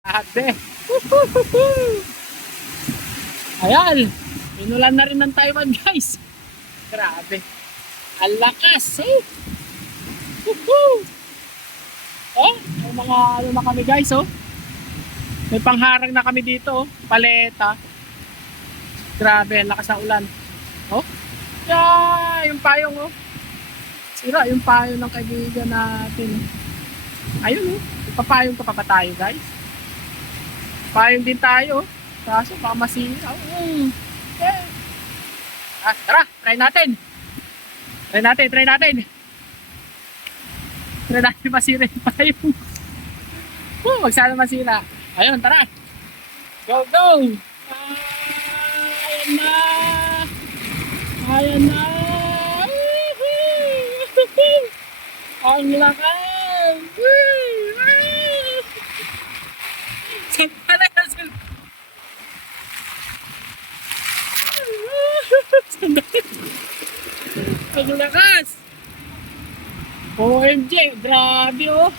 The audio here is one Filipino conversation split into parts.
Ate. Ayan. Inulan na rin ng Taiwan, guys. Grabe. Ang lakas, eh. Woohoo! Oh, may mga ano na kami, guys, oh. May pangharang na kami dito, oh. Paleta. Grabe, ang lakas ng ulan. Oh. Yeah, yung payong, oh. Sira, yung payong ng kaibigan natin. Ayun, oh. Ipapayong ka pa ba tayo, guys? Payong din tayo. Kaso baka masira. Yeah. Tara, try natin. Try natin. Try natin masira yung payong. Wag sana masira. Ayun, tara. Go, go. Ayan na. Ayan na. Ang lakas. Saan na sila? Ang lakas! OMG! Grabe, oh!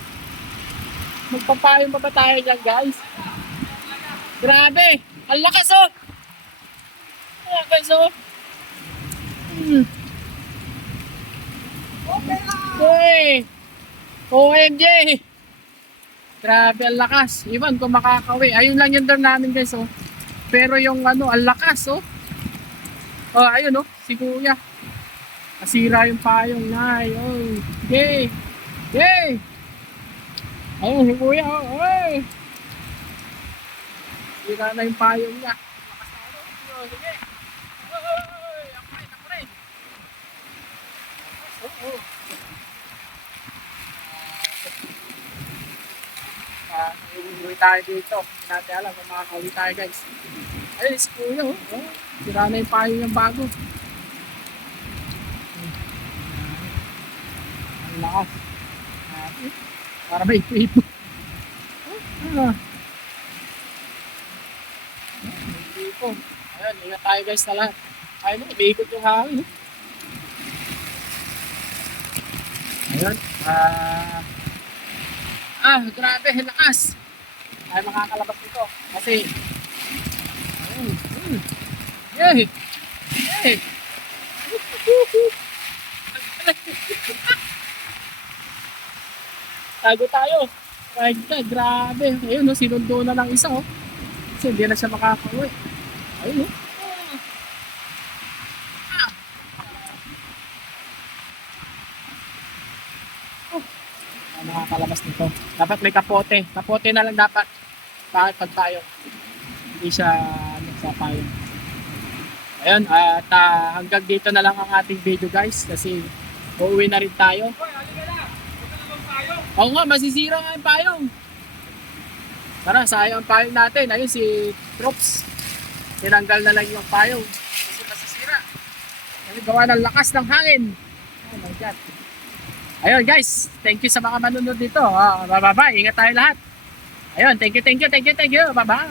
Magpapayong pa ba tayo dyan, guys? Grabe! Ang lakas, oh! Ang lakas, oh! Okay! OMG! Grabe, ang lakas. Iwan kung makakawi. Ayun lang yung dorm namin, guys, oh. Pero yung ano, ang lakas, oh. Oh, ayun, oh. Si Kuya. Nasira yung payong. Nay, oh. Yay! Yay! Ayun, si Kuya, oh. Ay! Sira na yung payong niya. Lakas na, ano. Oh, sige. Oy! Ako rin. Oh, oh. Uwi tayo dito. Hindi natin alam kung makakauwi tayo, guys. Ayun, si Kuya, oh. Oh, sira na yung payo yung bago. Ang lakas. Para may ipo-ipo. Ah. May ipo. Ayun, ingat tayo, guys, na lahat. Ayun mo, umiikot yung hangin. Ayun. Grabe, lakas. Ay makakalabas dito kasi yay! Yay! Tago tayo. Grabe. Ayun, no, sinundo na ng isa, oh. Kasi hindi na siya makakauwi. Ayun, oh. Makakalabas nito. Dapat may kapote. Kapote na lang dapat. Bakit pag tayo? Hindi siya nagsapayo. Ayun, at hanggang dito na lang ang ating video, guys. Kasi uuwi na rin tayo. Oo nga, masisira nga yung payong. Tara, sayang ang payong natin. Ayun si Trops. Tinanggal na lang yung payong. Kasi masisira. Kasi gawa ng lakas ng hangin. Oh my God. Ayun, guys, thank you sa mga manunod dito. Bye-bye. Ingat tayo lahat. Ayun, thank you. Bye-bye.